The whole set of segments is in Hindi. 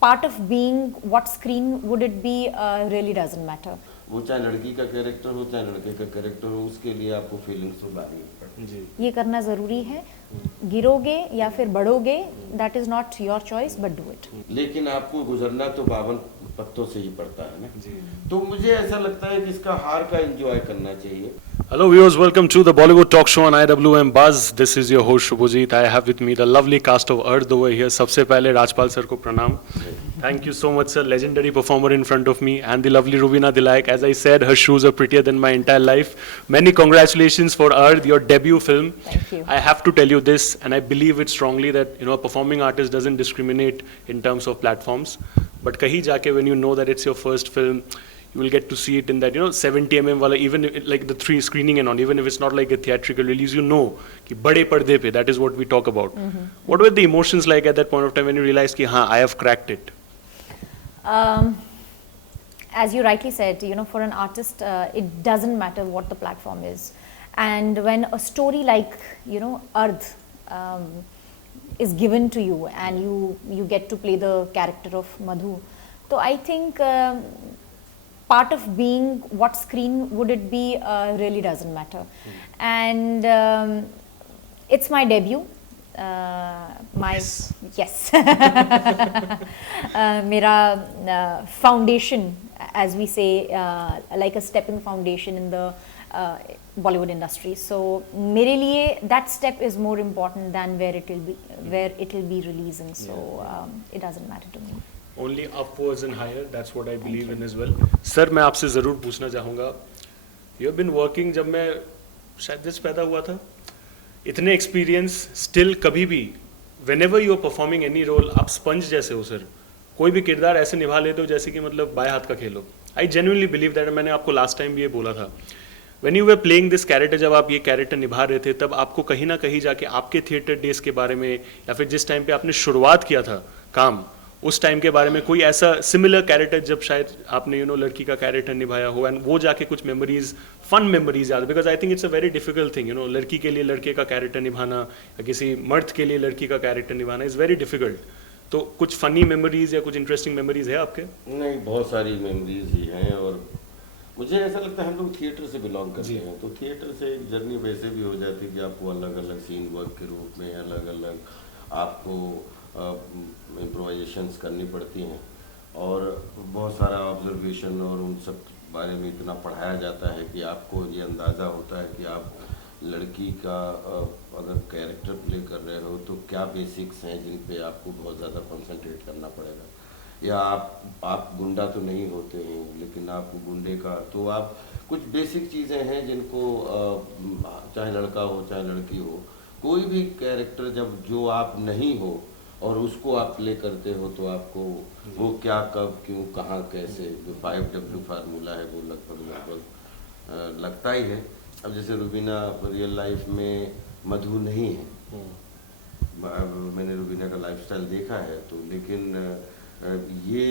part of being what screen would it be really doesn't matter. वो चाहे लड़की का कैरेक्टर हो चाहे लड़के का कैरेक्टर हो, उसके लिए आपको फीलिंग्स तो लानी पड़ेगी। ये करना ज़रूरी है, गिरोगे या फिर बढ़ोगे, that is not your choice but do it. लेकिन आपको गुजरना तो 52 पत्तों से ही पड़ता है ना, तो मुझे ऐसा लगता है कि इसका हार का एंजॉय करना चाहिए। Hello viewers, welcome to the Bollywood talk show on IWMBuzz. This is your host Shubhajit. I have with me the lovely cast of Ardh over here. सबसे पहले राजपाल सर को प्रणाम. Thank you so much sir, legendary performer in front of me, and the lovely Rubina Dilaik. As I said, her shoes are prettier than my entire life. Many congratulations for Ardh, your debut film. Thank you. I have to tell you this, and I believe it strongly, that a performing artist doesn't discriminate in terms of platforms. But kahi jaake, when you know that it's your first film, you will get to see it in that 70 wala, even like the 3 screening and on, even if it's not like a theatrical release, ki bade parde pe, that is what we talk about. What were the emotions like at that point of time when you realized ki haan, I have cracked it? As you rightly said, for an artist, it doesn't matter what the platform is. And when a story like, Ardh is given to you and you get to play the character of Madhu, so I think part of being what screen would it be really doesn't matter. And it's my debut. Yes. Mera foundation, as we say, like a stepping foundation in the Bollywood industry. So, mere liye that step is more important than where it will be releasing. So, it doesn't matter to me. Only upwards and higher, that's what I believe in as well. Sir, मैं आपसे ज़रूर पूछना चाहूँगा, you have been working, जब मैं शायद जिस पैदा हुआ था, इतने एक्सपीरियंस, स्टिल कभी भी whenever you are performing any role, आप स्पंज जैसे हो सर, कोई भी किरदार ऐसे निभा लेते हो जैसे कि मतलब बाएं हाथ का खेलो. I genuinely believe that. मैंने आपको लास्ट टाइम भी ये बोला था, when you were playing this character, जब आप ये कैरेक्टर निभा रहे थे, तब आपको कहीं ना कहीं जाके आपके थिएटर डेज के बारे में, या फिर जिस टाइम पे आपने शुरुआत किया था काम, उस टाइम के बारे में कोई ऐसा सिमिलर कैरेक्टर जब शायद आपने लड़की का कैरेक्टर निभाया हो, एंड वो जाके कुछ मेमोरीज, फन मेमोरीज याद, because I think it's a very difficult thing, लड़की के लिए लड़के का कैरेक्टर निभाना या किसी मर्द के लिए लड़की का कैरेक्टर निभाना इज़ वेरी डिफिकल्ट. तो कुछ फनी मेमोरीज या कुछ इंटरेस्टिंग मेमोरीज है आपके? नहीं, बहुत सारी मेमोरीज ही हैं, और मुझे ऐसा लगता है हम लोग थिएटर से बिलोंग करते हैं, तो थिएटर से एक जर्नी वैसे भी हो जाती है कि आपको अलग अलग सीन वर्क के रूप में अलग अलग आपको इम्प्रोवाइजेशंस करनी पड़ती हैं, और बहुत सारा ऑब्जर्वेशन और उन सब बारे में इतना पढ़ाया जाता है कि आपको ये अंदाज़ा होता है कि आप लड़की का अगर कैरेक्टर प्ले कर रहे हो तो क्या बेसिक्स हैं जिन पे आपको बहुत ज़्यादा कंसंट्रेट करना पड़ेगा, या आप गुंडा तो नहीं होते हैं लेकिन आप गुंडे का, तो आप कुछ बेसिक चीज़ें हैं जिनको चाहे लड़का हो चाहे लड़की हो, कोई भी कैरेक्टर जब जो आप नहीं हो और उसको आप प्ले करते हो तो आपको वो क्या कब क्यों कहाँ कैसे, जो 5W फार्मूला है वो लगभग लगता ही है. अब जैसे रुबीना रियल लाइफ में मधु नहीं है, मैंने रुबीना का लाइफस्टाइल देखा है, तो लेकिन ये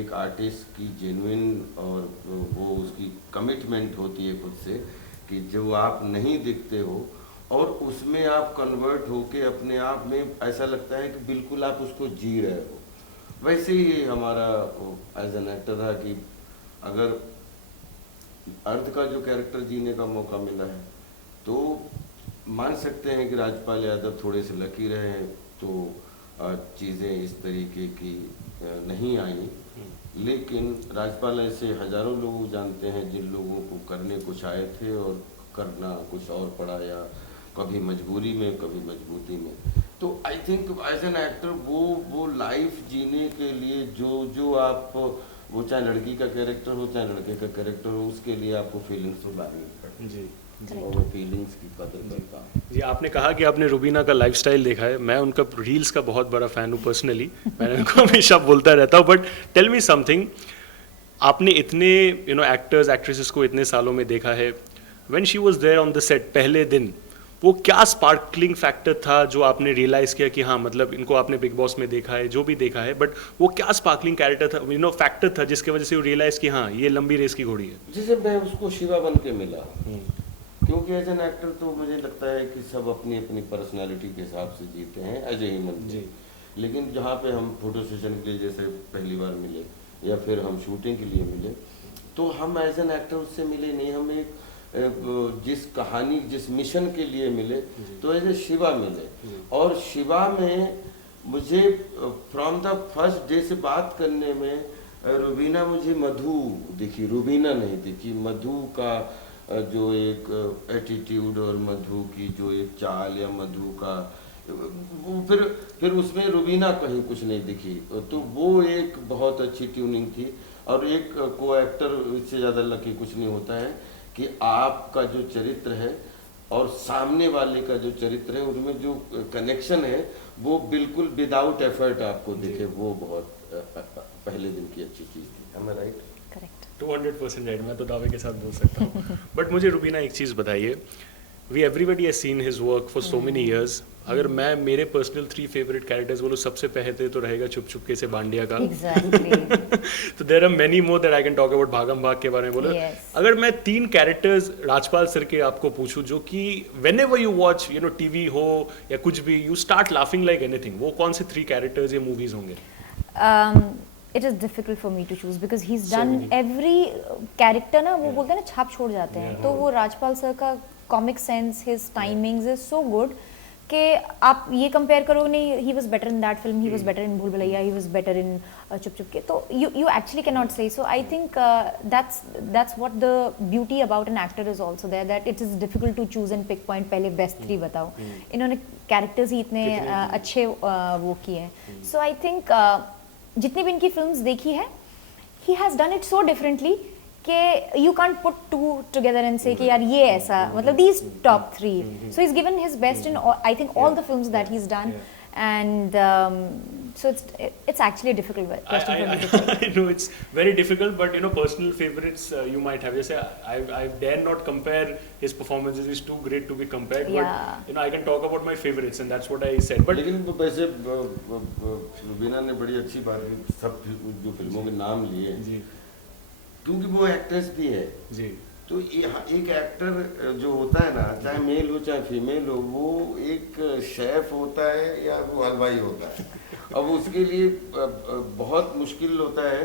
एक आर्टिस्ट की जेन्युइन और वो उसकी कमिटमेंट होती है खुद से कि जो आप नहीं दिखते हो और उसमें आप कन्वर्ट होके अपने आप में ऐसा लगता है कि बिल्कुल आप उसको जी रहे हो. वैसे ही हमारा एज एन एक्टर था कि अगर अर्ध का जो कैरेक्टर जीने का मौका मिला है तो मान सकते हैं कि राजपाल यादव थोड़े से लकी रहे, तो चीज़ें इस तरीके की नहीं आई, लेकिन राजपाल ऐसे हज़ारों लोग जानते हैं जिन लोगों को करने कुछ आए थे और करना कुछ और पड़ा, या कभी मजबूरी में कभी मजबूती में. तो I think as an actor वो लाइफ जीने के लिए जो आप, वो चाहे लड़की का कैरेक्टर हो चाहे लड़के का कैरेक्टर हो, उसके लिए आपको फीलिंग्स तो लानी पड़ती है. और मैं फीलिंग्स की कदर करता हूँ. जी, आपने कहा कि आपने रुबीना का लाइफस्टाइल देखा है. मैं उनका रील्स का बहुत बड़ा फ़ैन हूँ पर्सनली, मैंने उनको हमेशा बोलता रहता हूँ. बट टेल मी समथिंग, आपने इतने एक्टर्स एक्ट्रेसेस को इतने सालों में देखा है, when she was there on the set पहले दिन, वो क्या स्पार्कलिंग फैक्टर था जो आपने रियलाइज़ किया कि हाँ मतलब इनको आपने बिग बॉस में देखा है, जो भी देखा है, बट वो क्या स्पार्कलिंग कैरेक्टर था, फैक्टर था जिसकी वजह से वो रियलाइज़ कि हाँ ये लंबी रेस की घोड़ी है? जैसे मैं उसको शिवा बन के मिला, क्योंकि एज एन एक्टर तो मुझे लगता है कि सब अपनी अपनी पर्सनालिटी के हिसाब से जीते हैं एज ए ह्यूमन. लेकिन जहाँ पे हम फोटो सेशन के लिए जैसे पहली बार मिले या फिर हम शूटिंग के लिए मिले, तो हम एज एन एक्टर उससे मिले नहीं, हम एक जिस कहानी जिस मिशन के लिए मिले तो एज ए शिवा मिले। और शिवा में मुझे फ्रॉम द फर्स्ट डे से बात करने में रुबीना मुझे मधु दिखी, रुबीना नहीं दिखी। मधु का जो एक एटीट्यूड और मधु की जो एक चाल या मधु का वो फिर उसमें रुबीना कहीं कुछ नहीं दिखी। तो वो एक बहुत अच्छी ट्यूनिंग थी। और एक को एक्टर इससे ज़्यादा लकी कुछ नहीं होता है कि आपका जो चरित्र है और सामने वाले का जो चरित्र है उनमें जो कनेक्शन है वो बिल्कुल विदाउट एफर्ट आपको दिखे, वो बहुत पहले दिन की अच्छी चीज़ थी। Am I right? Correct, 200% right, मैं तो दावे के साथ बोल सकता हूँ। बट मुझे रुबीना एक चीज़ बताइए, we everybody has seen his work for so many years. अगर मैं मेरे पर्सनल 3 फेवरेट कैरेक्टर्स बोलो, सबसे पहले तो रहेगा चुप चुपके से बांडिया का। एग्जैक्टली। तो there are many more that I can talk about Bhagam Bhag के बारे में बोलो। Yes. अगर मैं 3 कैरेक्टर्स राजपाल सर के आपको पूछूं जो कि whenever you watch you know TV हो या कुछ भी, you start laughing like anything, वो कौन से 3 कैरेक्टर्स या मूवीज होंगे? It is difficult for me to choose because he is done every character ना, वो बोलते हैं ना छाप छोड़ जाते हैं। तो वो राजपाल सर का comic sense, his timings is so good कि आप ये कंपेयर करो नहीं, he was better in that film, he was better in Bhool Bhulaiyaa, he was better in Chup Chup के। तो you actually cannot say. So I think that's what the beauty about an actor is also there, that it is difficult to choose and pick point, पहले बेस्ट 3 बताओ। इन्होंने कैरेक्टर्स ही इतने अच्छे वो किए हैं। सो आई थिंक जितनी भी इनकी फिल्म्स देखी है, he has done it so differently कि you can't put 2 together and say कि यार ये ऐसा, मतलब these top 3। So is given his best in I think all the films that he is done, and so it's actually a difficult question for me to say. I know it's very difficult, but you know, personal favorites you might have. Just I dare not compare his performances; it's too great to be compared. Yeah. But you know, I can talk about my favorites, and that's what I said. But लेकिन वैसे रुबीना ने बड़ी अच्छी बात सब जो फिल्मों के नाम लिए जी, क्योंकि वो एक्ट्रेस भी है जी, तो एक एक्टर जो होता है ना, चाहे मेल हो चाहे फीमेल हो, वो एक शेफ होता है या वो हलवाई होता है। अब उसके लिए बहुत मुश्किल होता है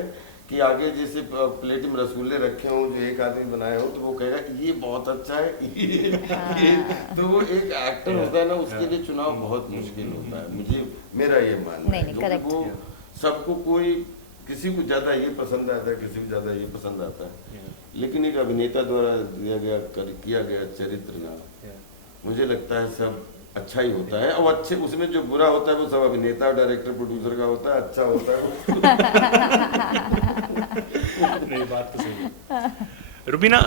कि आगे जैसे प्लेट में रसगुल्ले रखे हों जो एक आदमी बनाए हो, तो वो कहेगा ये बहुत अच्छा है ये। तो वो एक एक्टर होता है ना, उसके लिए चुनाव बहुत मुश्किल होता है, मेरा ये मानना है। करेक्ट। वो सबको किसी को ज़्यादा ये पसंद आता है, किसी को ज़्यादा ये पसंद आता है, लेकिन एक अभिनेता द्वारा किया गया चरित्र ना, मुझे लगता है सब अच्छा ही होता है। और अच्छे उसमें जो बुरा होता है वो सब अभिनेता, डायरेक्टर, प्रोड्यूसर का होता है, अच्छा होता है वो। नहीं, बात तो सही है। Rubina,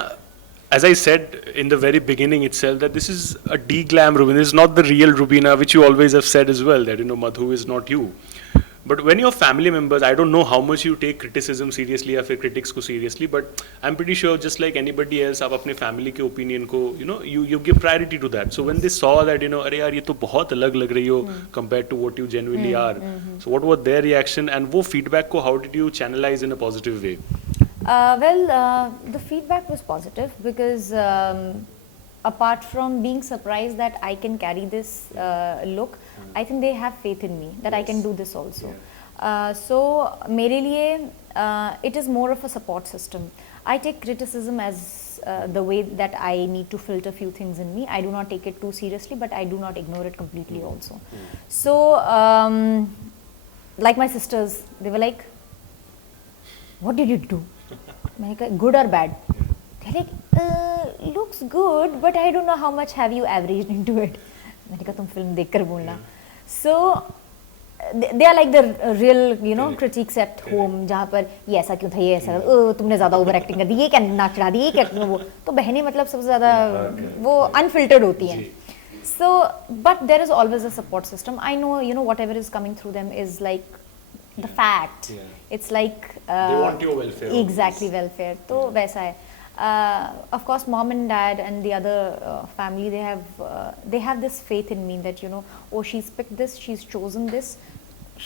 as I said in the very beginning itself, that this is a de-glam Rubina. This is not the real Rubina, which you always have said as well, that you know Madhu is not you. But when your family members, I don't know how much you take criticism seriously या फिर critics को seriously, but I'm pretty sure just like anybody else, आप अपने family के opinion को, you know, you give priority to that. So when they saw that, you know, अरे यार ये तो बहुत अलग लग रही हो compared to what you genuinely are. So what was their reaction, and वो feedback को how did you channelize in a positive way? The feedback was positive because apart from being surprised that I can carry this look, I think they have faith in me that I can do this also. So मेरे लिए it is more of a support system. I take criticism as the way that I need to filter few things in me. I do not take it too seriously, but I do not ignore it completely also. So like my sisters, they were like, what did you do? मैंने कहा good or bad? They're like looks good, but I don't know how much have you averaged into it. मैंने कहा तुम फिल्म देखकर बोलना. So they are like the real, you know, critiques at home, जहाँ पर ये ऐसा क्यों था, ये ऐसा, तुमने ज़्यादा ओवर एक्टिंग कर दी, ये क्या नाक चढ़ा दी, ये क्या वो, तो बहनें मतलब सबसे ज़्यादा वो अनफिल्टर्ड होती हैं. So but there is always a support system. I know, you know, whatever is coming through them is like the fact. It's like they want your welfare. Exactly, welfare. तो वैसा है. Of course, mom and dad and the other family, they have this faith in me that, you know, oh, she's picked this, she's chosen this,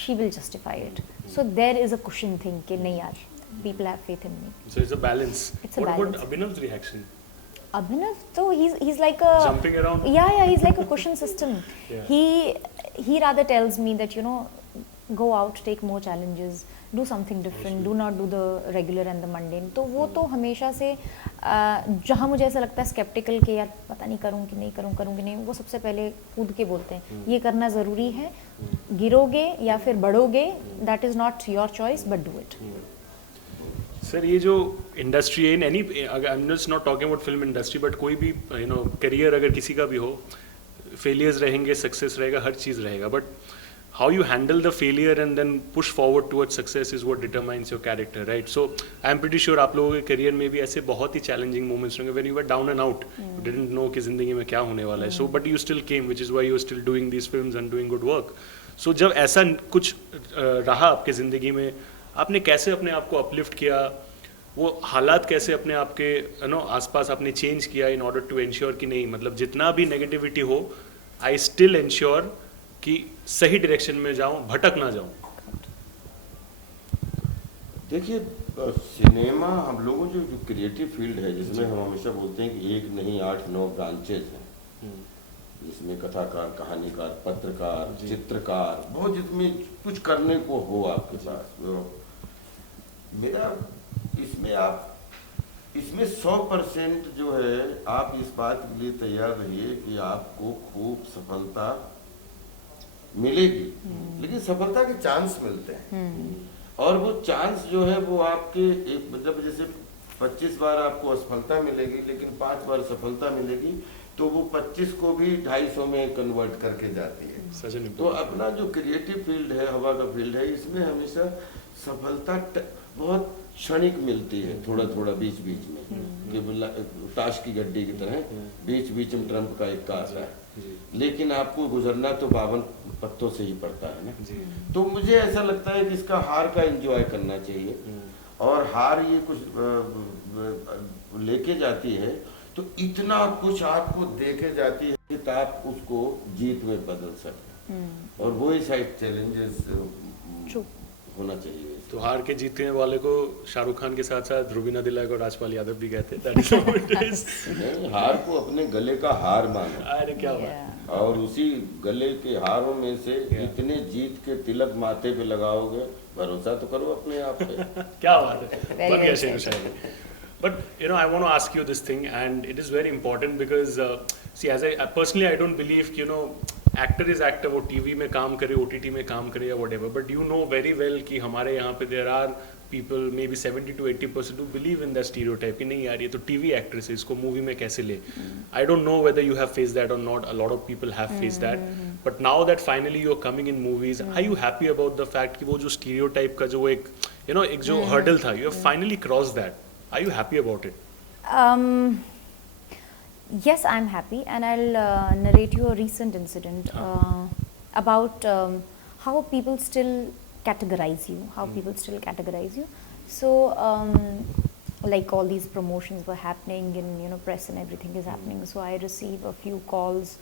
she will justify it. So there is a cushion thing कि नहीं यार, people have faith in me. So it's a balance. It's a what balance. about Abhinav's reaction? Abhinav, so he's like a jumping around. Yeah, he's like a cushion system. Yeah. He rather tells me that, you know, go out, take more challenges, do something different, do not do the regular and the mundane. तो वो तो हमेशा से जहाँ मुझे ऐसा लगता है स्केप्टिकल कि यार पता नहीं करूँ कि नहीं करूँ कि नहीं, वो सबसे पहले कूद के बोलते हैं ये करना ज़रूरी है, गिरोगे या फिर बढ़ोगे, that is not your choice but do it. Sir ये जो इंडस्ट्री है in any, I am just not talking about film industry, but कोई भी करियर अगर किसी का भी हो, फेलियर्स रहेंगे, सक्सेस रहेगा, हर चीज़ रहेगा, but how you handle the failure and then push forward towards success is what determines your character, right? So I'm pretty sure आप लोगों के करियर में भी ऐसे बहुत ही challenging moments होंगे when you were down and out, you didn't know कि ज़िंदगी में क्या होने वाला है, so but you still came, which is why you are still doing these films and doing good work. So जब ऐसा कुछ रहा आपके ज़िंदगी में, आपने कैसे अपने आप को uplift किया, वो हालात कैसे अपने आप के आसपास आपने चेंज किया in order to ensure कि नहीं, मतलब जितना भी नेगेटिविटी हो, I still ensure कि सही डायरेक्शन में जाऊं, भटक ना जाऊं. देखिए सिनेमा हम लोगों जो क्रिएटिव फील्ड है जिसमें हम हमेशा बोलते हैं कि एक नहीं 8-9 ब्रांचेज हैं, जिसमें कथाकार, कहानीकार, पत्रकार, चित्रकार, बहुत जितने कुछ करने को हो आपके पास, मेरा इसमें 100% जो है आप इस बात के लिए तैयार रहिए कि आपको खूब सफलता मिलेगी, लेकिन सफलता के चांस मिलते हैं, और वो चांस जो है वो आपके एक मतलब जैसे 25 बार आपको असफलता मिलेगी लेकिन 5 बार सफलता मिलेगी, तो वो 25 को भी 250 में कन्वर्ट करके जाती है. तो अपना जो क्रिएटिव फील्ड है, हवा का फील्ड है, इसमें हमेशा सफलता बहुत क्षणिक मिलती है, थोड़ा थोड़ा बीच बीच में, कि ताश की गड्डी की तरह बीच बीच में ट्रम्प का एक आता है, लेकिन आपको गुजरना तो 52 पत्तों से ही पड़ता है ना. तो मुझे ऐसा लगता है कि इसका हार का एंजॉय करना चाहिए, और हार ये कुछ लेके जाती है तो इतना कुछ आपको देके जाती है कि आप उसको जीत में बदल सकते, और वो ही शायद चैलेंजेस होना चाहिए. तो हार के जीतने वाले को शाहरुख खान के साथ साथ रुबीना दिलाइक और राजपाल यादव भी कहते हैं. That is how it is. नहीं, हार को अपने गले का हार मानो. अरे क्या बात. और उसी गले के हारों में से इतने जीत के तिलक माथे पे लगाओगे, भरोसा तो करो अपने आप पे. क्या बात है. बन गया शेर शायरी. But I want to ask you this thing, and it is very important because see, as I personally I don't believe actor is actor, वो टीवी में काम करे, ओटीटी में काम करे या whatever, but you know very well कि हमारे यहाँ पे there are people may be 70 to 80% who believe in that stereotype कि नहीं यार ये तो टीवी एक्ट्रेस है, इसको मूवी में कैसे ले. I don't know whether you have faced that or not, a lot of people have faced that, but now that finally you are coming in movies, are you happy about the fact कि वो जो stereotype का जो एक एक जो hurdle था, you have finally crossed that, are you happy about it? Yes, I'm happy, and I'll narrate you a recent incident about how people still categorize you. So, like all these promotions were happening, and press and everything is happening. So I receive a few calls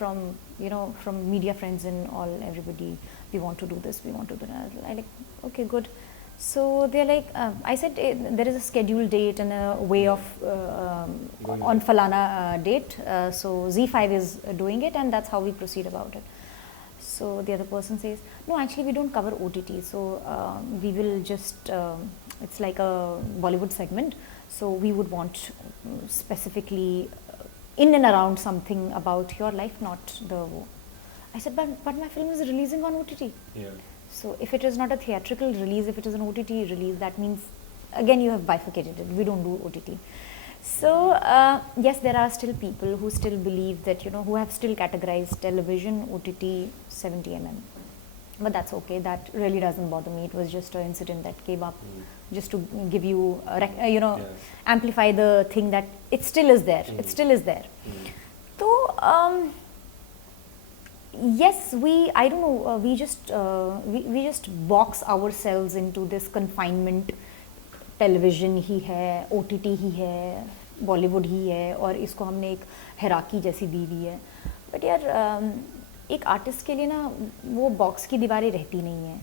from from media friends and everybody. We want to do this. We want to do that. I like, okay, good. So they're like, I said there is a scheduled date and a way of on Falana date. So Z5 is doing it, and that's how we proceed about it. So the other person says, no, actually we don't cover OTT. So we will just, it's like a Bollywood segment. So we would want specifically in and around something about your life, not the. I said, but my film is releasing on OTT. Yeah. So if it is not a theatrical release, if it is an OTT release, that means again you have bifurcated it. We don't do OTT. So yes, there are still people who still believe that who have still categorized television, OTT, 70mm. But that's okay. That really doesn't bother me. It was just an incident that came up, just to give you, amplify the thing that it still is there. It still is there. So. Yes, I don't know, we just box ourselves into this confinement. Television ही है, OTT ही है, बॉलीवुड ही है, और इसको हमने एक हिराकी जैसी दी हुई है. बट यार एक आर्टिस्ट के लिए ना वो बॉक्स की दीवारें रहती नहीं है.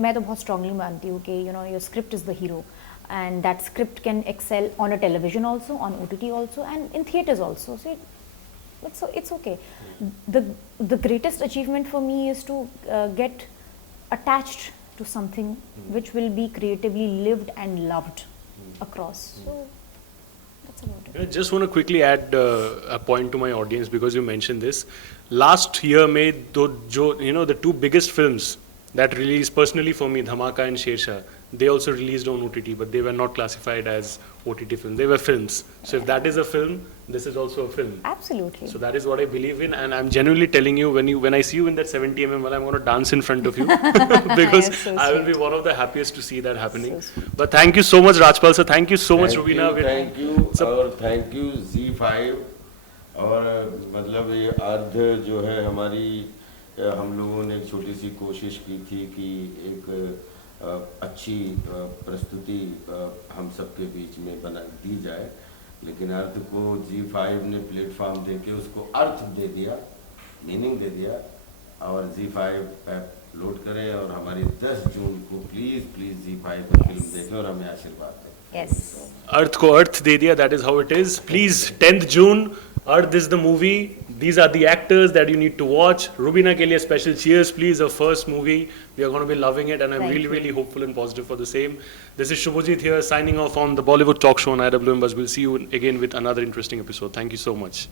मैं तो बहुत स्ट्रांगली मानती हूँ कि your script is the hero, and that script can excel on a television also, on OTT also, and in theaters also. So but so it's okay. The greatest achievement for me is to get attached to something which will be creatively lived and loved across. So that's about it. I just want to quickly add a point to my audience because you mentioned this. Last year, the two biggest films that released personally for me, Dhamaka and Shersha, they also released on OTT, but they were not classified as OTT films. They were films. So if that is a film, this is also a film. Absolutely. So that is what I believe in, and I'm genuinely telling you, when I see you in that 70mm, well, I'm going to dance in front of you because So I will be sweet. one of the happiest to see that happening. So sweet. But thank you so much, Rajpal sir. Thank you so much, Rubina. Thank you सब- और थैंक यू Z5 और मतलब ये अर्ध जो है हमारी हम लोगों ने एक छोटी सी कोशिश की थी कि एक अच्छी प्रस्तुति हम सबके बीच में बना दी जाए, लेकिन अर्थ को Z5 ने प्लेटफॉर्म देके उसको अर्थ दे दिया, मीनिंग दे दिया। और Z5 ऐप लोड करें और हमारी 10 जून को प्लीज़ Z5 पर फिल्म देखें और हमें आशीर्वाद दें। Yes. Ardh ko Arth de diya, that is how it is. Please, 10th June, Ardh is the movie. These are the actors that you need to watch. Rubina ke liye special cheers, please. Her first movie. We are going to be loving it, and I'm Thank really, you. really hopeful and positive for the same. This is Shubhajit here, signing off on the Bollywood Talk Show on IWMBuzz. We'll see you again with another interesting episode. Thank you so much.